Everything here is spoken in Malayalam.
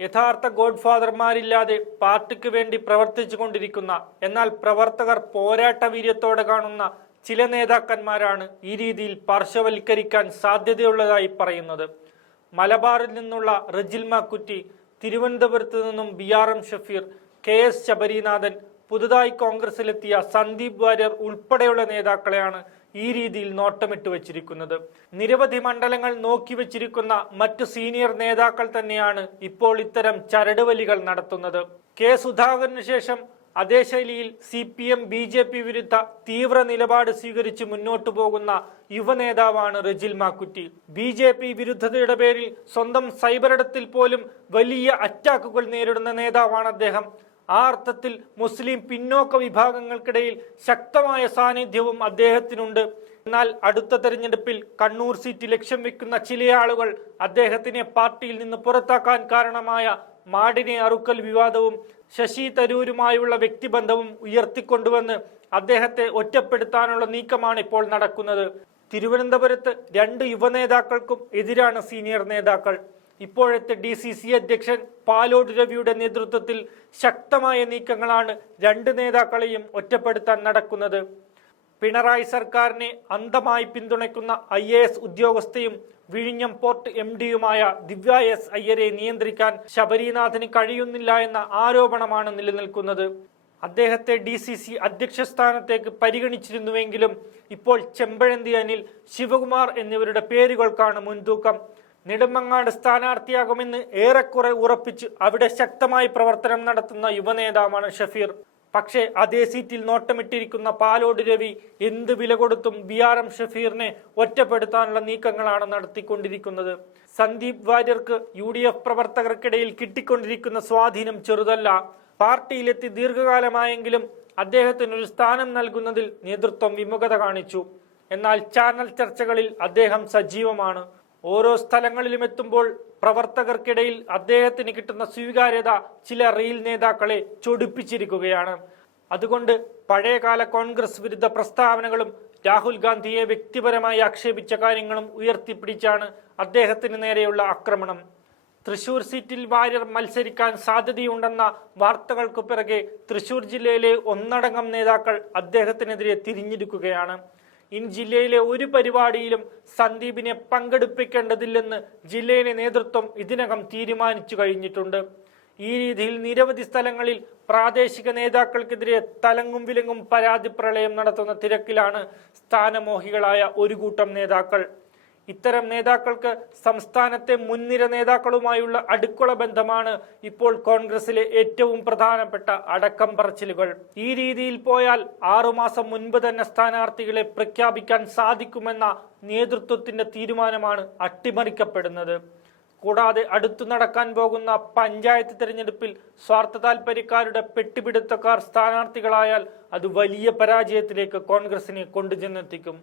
യഥാർത്ഥ ഗോഡ്ഫാദർമാരില്ലാതെ പാർട്ടിക്ക് വേണ്ടി പ്രവർത്തിച്ചു കൊണ്ടിരിക്കുന്ന എന്നാൽ പ്രവർത്തകർ പോരാട്ട വീര്യത്തോടെ കാണുന്ന ചില നേതാക്കന്മാരാണ് ഈ രീതിയിൽ പാർശ്വവൽക്കരിക്കാൻ സാധ്യതയുള്ളതായി പറയുന്നത്. മലബാറിൽ നിന്നുള്ള റജിൽമ കുറ്റി തിരുവനന്തപുരത്ത് നിന്നും B R M Shafeer K S Sabarinathan പുതുതായി കോൺഗ്രസിലെത്തിയ സന്ദീപ് വാര്യർ ഉൾപ്പെടെയുള്ള നേതാക്കളെയാണ് ഈ രീതിയിൽ നോട്ടമിട്ട് വച്ചിരിക്കുന്നത്. നിരവധി മണ്ഡലങ്ങൾ നോക്കി വെച്ചിരിക്കുന്ന മറ്റു സീനിയർ നേതാക്കൾ തന്നെയാണ് ഇപ്പോൾ ഇത്തരം ചരടുവലികൾ നടത്തുന്നത്. കെ സുധാകരന് ശേഷം അതേ ശൈലിയിൽ C P M B J P വിരുദ്ധ തീവ്ര നിലപാട് സ്വീകരിച്ച് മുന്നോട്ടു പോകുന്ന യുവനേതാവാണ് Rijil Makkutty. B J P വിരുദ്ധതയുടെ പേരിൽ സ്വന്തം സൈബറിടത്തിൽ പോലും വലിയ അറ്റാക്കുകൾ നേരിടുന്ന നേതാവാണ് അദ്ദേഹം. ആ അർത്ഥത്തിൽ മുസ്ലിം പിന്നോക്ക വിഭാഗങ്ങൾക്കിടയിൽ ശക്തമായ സാന്നിധ്യവും അദ്ദേഹത്തിനുണ്ട്. എന്നാൽ അടുത്ത തെരഞ്ഞെടുപ്പിൽ കണ്ണൂർ സീറ്റ് ലക്ഷ്യം വെക്കുന്ന ചില ആളുകൾ അദ്ദേഹത്തിനെ പാർട്ടിയിൽ നിന്ന് പുറത്താക്കാൻ കാരണമായ മാടിനെ അറുക്കൽ വിവാദവും ശശി തരൂരുമായുള്ള വ്യക്തിബന്ധവും ഉയർത്തിക്കൊണ്ടുവന്ന് അദ്ദേഹത്തെ ഒറ്റപ്പെടുത്താനുള്ള നീക്കമാണ് ഇപ്പോൾ നടക്കുന്നത്. തിരുവനന്തപുരത്ത് രണ്ട് യുവനേതാക്കൾക്കും എതിരാണ് സീനിയർ നേതാക്കൾ. ഇപ്പോഴത്തെ ഡി സി സി അധ്യക്ഷൻ പാലോട് രവിയുടെ നേതൃത്വത്തിൽ ശക്തമായ നീക്കങ്ങളാണ് രണ്ട് നേതാക്കളെയും ഒറ്റപ്പെടുത്താൻ നടക്കുന്നത്. പിണറായി സർക്കാരിനെ അന്ധമായി പിന്തുണയ്ക്കുന്ന ഐ എ എസ് ഉദ്യോഗസ്ഥയും വിഴിഞ്ഞം പോർട്ട് എം ഡിയുമായ ദിവ്യ എസ് അയ്യരെ നിയന്ത്രിക്കാൻ ശബരിനാഥിന് കഴിയുന്നില്ല എന്ന ആരോപണമാണ് നിലനിൽക്കുന്നത്. അദ്ദേഹത്തെ ഡി സി സി അധ്യക്ഷ സ്ഥാനത്തേക്ക് പരിഗണിച്ചിരുന്നുവെങ്കിലും ഇപ്പോൾ ചെമ്പഴന്തി അനിൽ ശിവകുമാർ എന്നിവരുടെ പേരുകൾക്കാണ് മുൻതൂക്കം. നെടുമങ്ങാട് സ്ഥാനാർത്ഥിയാകുമെന്ന് ഏറെക്കുറെ ഉറപ്പിച്ച് അവിടെ ശക്തമായി പ്രവർത്തനം നടത്തുന്ന യുവനേതാവാണ് ഷഫീർ. പക്ഷേ അതേ സീറ്റിൽ നോട്ടമിട്ടിരിക്കുന്ന പാലോട് രവി എന്ത് വില കൊടുത്തും ബി ആർ എം ഷഫീറിനെ ഒറ്റപ്പെടുത്താനുള്ള നീക്കങ്ങളാണ് നടത്തിക്കൊണ്ടിരിക്കുന്നത്. സന്ദീപ് വാര്യർക്ക് യു ഡി എഫ് പ്രവർത്തകർക്കിടയിൽ കിട്ടിക്കൊണ്ടിരിക്കുന്ന സ്വാധീനം ചെറുതല്ല. പാർട്ടിയിലെത്തി ദീർഘകാലമായെങ്കിലും അദ്ദേഹത്തിന് ഒരു സ്ഥാനം നൽകുന്നതിൽ നേതൃത്വം വിമുഖത കാണിച്ചു. എന്നാൽ ചാനൽ ചർച്ചകളിൽ അദ്ദേഹം സജീവമാണ്. ഓരോ സ്ഥലങ്ങളിലും എത്തുമ്പോൾ പ്രവർത്തകർക്കിടയിൽ അദ്ദേഹത്തിന് കിട്ടുന്ന സ്വീകാര്യത ചില റെയിൽ നേതാക്കളെ ചൊടിപ്പിച്ചിരിക്കുകയാണ്. അതുകൊണ്ട് പഴയകാല കോൺഗ്രസ് വിരുദ്ധ പ്രസ്താവനകളും രാഹുൽ ഗാന്ധിയെ വ്യക്തിപരമായി ആക്ഷേപിച്ച കാര്യങ്ങളും ഉയർത്തിപ്പിടിച്ചാണ് അദ്ദേഹത്തിന് നേരെയുള്ള ആക്രമണം. തൃശൂർ സീറ്റിൽ വാര്യർ മത്സരിക്കാൻ സാധ്യതയുണ്ടെന്ന വാർത്തകൾക്ക് പിറകെ തൃശൂർ ജില്ലയിലെ ഒന്നടങ്കം നേതാക്കൾ അദ്ദേഹത്തിനെതിരെ തിരിഞ്ഞിരിക്കുകയാണ്. ഇനി ജില്ലയിലെ ഒരു പരിപാടിയിലും സന്ദീപിനെ പങ്കെടുപ്പിക്കേണ്ടതില്ലെന്ന് ജില്ലയിലെ നേതൃത്വം ഇതിനകം തീരുമാനിച്ചു കഴിഞ്ഞിട്ടുണ്ട്. ഈ രീതിയിൽ നിരവധി സ്ഥലങ്ങളിൽ പ്രാദേശിക നേതാക്കൾക്കെതിരെ തലങ്ങും വിലങ്ങും പരാതി പ്രളയം നടത്തുന്ന തിരക്കിലാണ് സ്ഥാനമോഹികളായ ഒരു കൂട്ടം നേതാക്കൾ. ഇത്തരം നേതാക്കൾക്ക് സംസ്ഥാനത്തെ മുൻനിര നേതാക്കളുമായുള്ള അടുക്കള ബന്ധമാണ് ഇപ്പോൾ കോൺഗ്രസിലെ ഏറ്റവും പ്രധാനപ്പെട്ട അടക്കം പറച്ചിലുകൾ. ഈ രീതിയിൽ പോയാൽ ആറുമാസം മുൻപ് തന്നെ സ്ഥാനാർത്ഥികളെ പ്രഖ്യാപിക്കാൻ സാധിക്കുമെന്ന നേതൃത്വത്തിന്റെ തീരുമാനമാണ് അട്ടിമറിക്കപ്പെടുന്നത്. കൂടാതെ അടുത്തു നടക്കാൻ പോകുന്ന പഞ്ചായത്ത് തെരഞ്ഞെടുപ്പിൽ സ്വാർത്ഥ താൽപര്യക്കാരുടെ പെട്ടിപിടുത്തക്കാർ സ്ഥാനാർത്ഥികളായാൽ അത് വലിയ പരാജയത്തിലേക്ക് കോൺഗ്രസിനെ കൊണ്ടുചെന്നെത്തിക്കും.